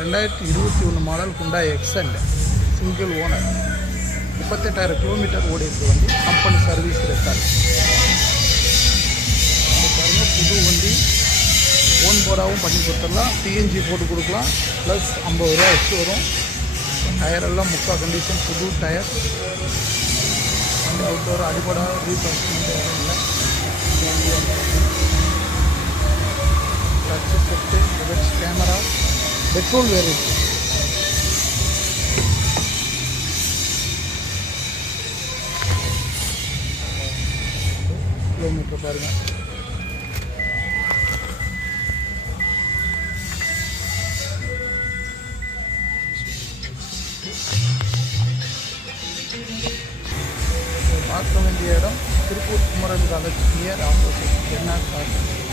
2021 model Hyundai Xcent single owner 38,000 kilometre ஓடி இருக்கு வண்டி. Company service record. பாருங்க, புது வண்டி ஓன் போர்டாகவும் பண்ணி கொடுத்துடலாம், சிஎன்ஜி போட்டு கொடுக்கலாம், ப்ளஸ் 50 ரூபா வச்சு வரும். டயரெல்லாம் முக்கால் கண்டிஷன், புது டயர். வண்டி அவுட்டோர் அடிப்படை ரீப்ளேஸ்மெண்ட் யாரும் இல்லை. Dutch set, reverse camera, petrol variant. Kilometre பாருங்கள். பார்க்க வேண்டிய இடம் Tiruppur Kumaran college near opposite NR college.